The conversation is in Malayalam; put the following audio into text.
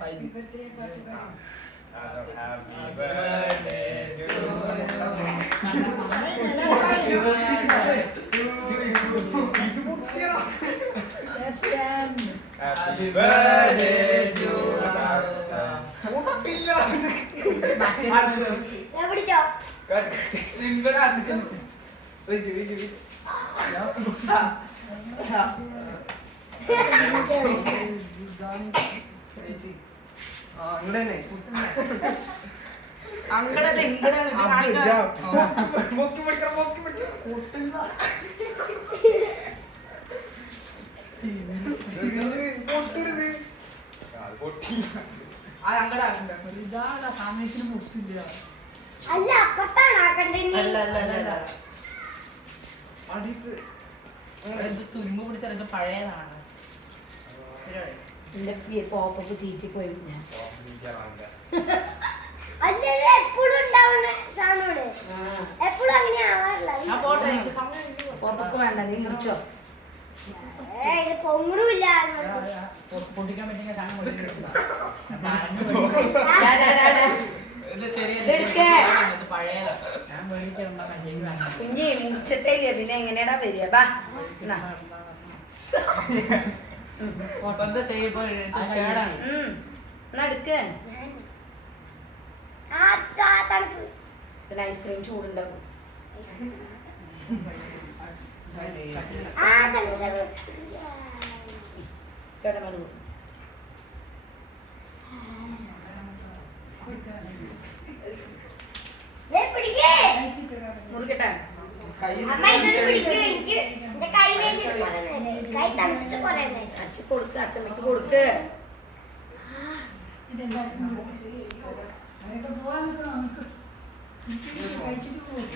Happy birthday to Darsan. തുരുമ്പ് പിടിച്ച പഴയതാണ്. എന്റെ പോപ്പൊക്കെ ചീറ്റി പോയി. എപ്പോഴും ഉണ്ടാവുന്ന സാധനമാണ്. എപ്പോഴും അങ്ങനെ ആവാറില്ല. പോപ്പൊക്കെ വേണ്ട, നീ കുടിച്ചോ. പൊങ്ങണമില്ല. പൊട്ടിക്കാൻ പറ്റിയ കുഞ്ഞി മുറിച്ചിട്ടേ ഇല്ല, പിന്നെ എങ്ങനെയാടാ വരിക? ബാ എടുക്ക്. പിന്നെ ഐസ്ക്രീം ചൂടുണ്ടാവും. മുറുകട്ടെ. അച്ഛ കൊടുക്ക്, അച്ഛമ്മക്ക് കൊടുക്ക്. കഴിച്ചിട്ട് പോകും.